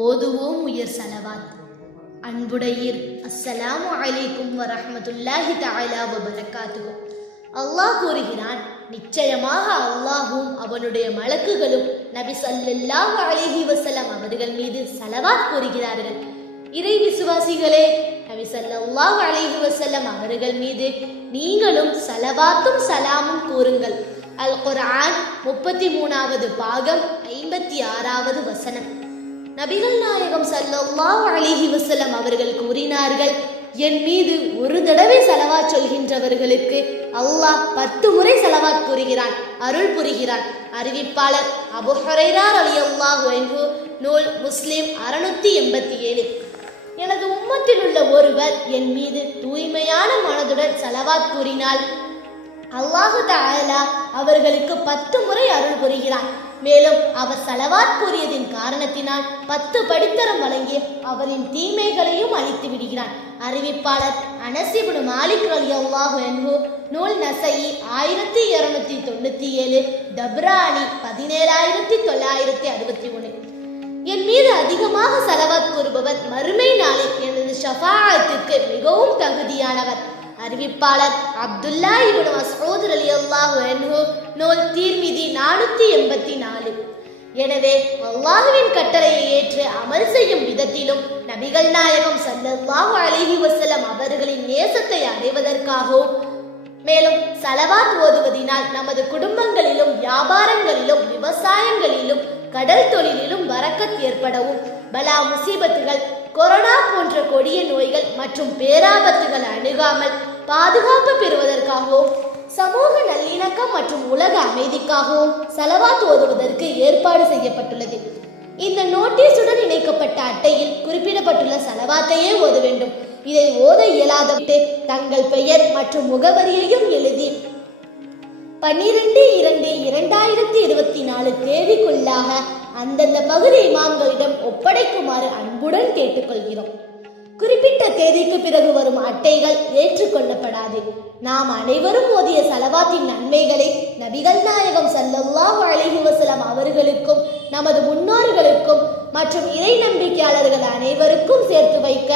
ஓதுவோம் உயர் சலவாத். அன்புடையீர் அஸ்ஸலாமு அலைக்கும் வரஹ்மத்துல்லாஹி தஆலா வபரகாத்துஹு அல்லாஹ் கூறுகிறான் நிச்சயமாக அல்லாஹும் அவனுடைய மலக்குகளும் நபி ஸல்லல்லாஹு அலைஹி வஸல்லம் அவர்கள் மீது சலவாத் கூறுகிறார்கள். இறை விசுவாசிகளே நபி ஸல்லல்லாஹு அலைஹி வஸல்லம் அவர்கள் மீது நீங்களும் சலவாத்தும் சலாமும் கூறுங்கள். அல் குர்ஆன் முப்பத்தி மூணாவது பாகம் ஐம்பத்தி ஆறாவது வசனம். நபிகள் நாயகம் ஸல்லல்லாஹு அலைஹி வஸல்லம் அவர்கள் கூறினார்கள் என் மீது ஒரு தடவை செலவா சொல்கின்றவர்களுக்கு அல்லாஹ் பத்து முறை செலவாத் கூறுகிறான் அருள் புரிகிறான். அறிவிப்பாளர் அபு ஹுரைரா ரலியல்லாஹு நூல் முஸ்லிம் அறுநூத்தி எண்பத்தி ஏழு. எனது உம்மத்தில் உள்ள ஒருவர் என் மீது தூய்மையான மனதுடன் செலவாத் கூறினால் அல்லாஹு தஆலா அவர்களுக்கு பத்து முறை அருள் புரிகிறான். மேலும் அவர் செலவாத் கூறியதின் காரணத்தினால் பத்து படித்தரம் வழங்கி அவரின் தீமைகளையும் அழித்து விடுகிறான். அறிவிப்பாளர் அனசிபுனு மாலிக் ரலியல்லாஹு அன்ஹு நூல் நசையி ஆயிரத்தி இருநூத்தி தொண்ணூத்தி ஏழு டப்ரானி பதினேழாயிரத்தி தொள்ளாயிரத்தி அறுபத்தி ஒன்று என் மீது அதிகமாக செலவாத் கூறுபவர் மறுமை நாளில் எனது ஷஃபாஅத்துக்கு மிகவும் தகுதியானவர். அறிவிப்பாளர் அப்துல்லா இப்னு மஸ்ஊத் ரலியல்லாஹு அன்ஹு நூல் தீர்மிதி நானூத்தி எண்பத்தி நாலு. எனவே அல்லாஹுவின் கட்டளையை ஏற்று அமல் செய்யும் விதத்திலும் நபிகள் நாயகம் சல்லல்லாஹு அலைஹி வஸல்லம் அவர்களின் நேசத்தை அடைவதற்காகவும் மேலும் சலவாத் ஓதுவதினால் நமது குடும்பங்களிலும் வியாபாரங்களிலும் விவசாயங்களிலும் கடல் தொழிலிலும் வரக்கத் ஏற்படவும் பலா முசீபத்துகள் கொரோனா போன்ற கொடிய நோய்கள் மற்றும் பேராபத்துகள் அணுகாமல் பாதுகாப்பு பெறுவதற்காகவும் சமூக நல்லிணக்கம் மற்றும் உலக அமைதிக்காகவும் செலவாத் ஓதுவதற்கு ஏற்பாடு செய்யப்பட்டுள்ளது. இந்த நோட்டீஸுடன் இணைக்கப்பட்ட அட்டையில் குறிப்பிடப்பட்டுள்ள செலவாத்தையே ஓத வேண்டும். இதை ஓத இயலாதவிட்டு தங்கள் பெயர் மற்றும் முகவரியையும் எழுதி பன்னிரண்டு இரண்டு இரண்டாயிரத்தி இருபத்தி நாலு தேதிக்குள்ளாக அந்தந்த பகுதி இமாம்களிடம் ஒப்படைக்குமாறு அன்புடன் கேட்டுக்கொள்கிறோம். குறிப்பிட்ட தேதிக்கு பிறகு வரும் அட்டைகள் ஏற்றுக்கொள்ளப்படாது. நாம் அனைவரும் ஓதிய சலவாத்தின் நன்மைகளை நபிகள் நாயகம் ஸல்லல்லாஹு அலைஹி வஸல்லம் அவர்களுக்கும் நமது முன்னோர்களுக்கும் மற்றும் இறை நம்பிக்கையாளர்கள் அனைவருக்கும் சேர்த்து வைக்க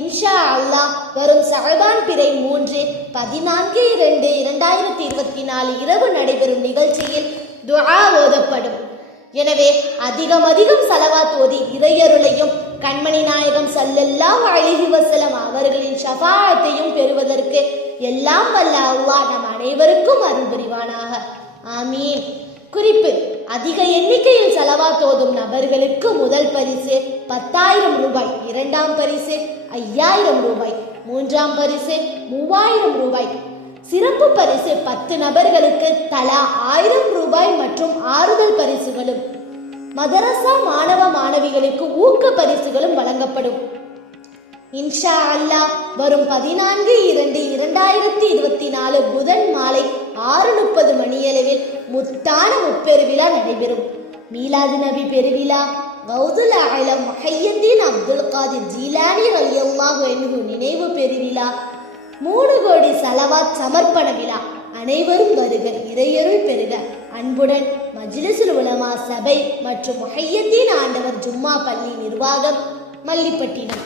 இன்ஷா அல்லாஹ் வரும் சஹபான் பிறை மூன்று பதினான்கு இரண்டு இரண்டாயிரத்தி இருபத்தி நாலு இரவு நடைபெறும் நிகழ்ச்சியில் துஆ ஓதப்படும். எனவே அதிகம் அதிகம் சலவாத் ஓதி இறையருளையும் கண்மணி நாயகம் ஸல்லல்லாஹு அழகி வசலம் அவர்களின் ஷஃபாஅத்தையும் பெறுவதற்கு எல்லாம் வல்ல அல்லாஹ் நம் அனைவருக்கும் அருள் புரிவானாக. ஆமீன். குறிப்பு அதிக எண்ணிக்கையில் செலவா தோதும் நபர்களுக்கு முதல் பரிசு பத்தாயிரம் ரூபாய் இரண்டாம் பரிசு ஐயாயிரம் ரூபாய் மூன்றாம் பரிசு மூவாயிரம் ரூபாய். சிறப்பு பரிசு பத்து நபர்களுக்கு தலா ஆயிரம் ரூபாய் மற்றும் ஆறுதல் பரிசுகளும் மதரசா மாணவ மாணவிகளுக்கு ஊக்க பரிசுகளும் வழங்கப்படும். இன்ஷா அல்லாஹ் வரும் பதினான்கு இரண்டு இரண்டாயிரத்தி இருபத்தி நாலு புதன் மாலை ஆறு முப்பது மணியளவில் முத்தான முப்பெருவிழா நடைபெறும். மீலாது நபி பெருவிழா கௌதுல் ஆலம் மஹையத்தீன் அப்துல் காதிர் ஜீலானி ரலியல்லாஹு அன்ஹு நினைவு பெருவிழா மூணு கோடி சலவாத் சமர்ப்பண விழா. அனைவரும் வருக இறையருள் பெறுக அன்புடன் மஜ்லிசுல் உலமா சபை மற்றும் முஹையத்தீன் ஆண்டவர் ஜும்மா பள்ளி நிர்வாகம் மல்லிப்பட்டினம்.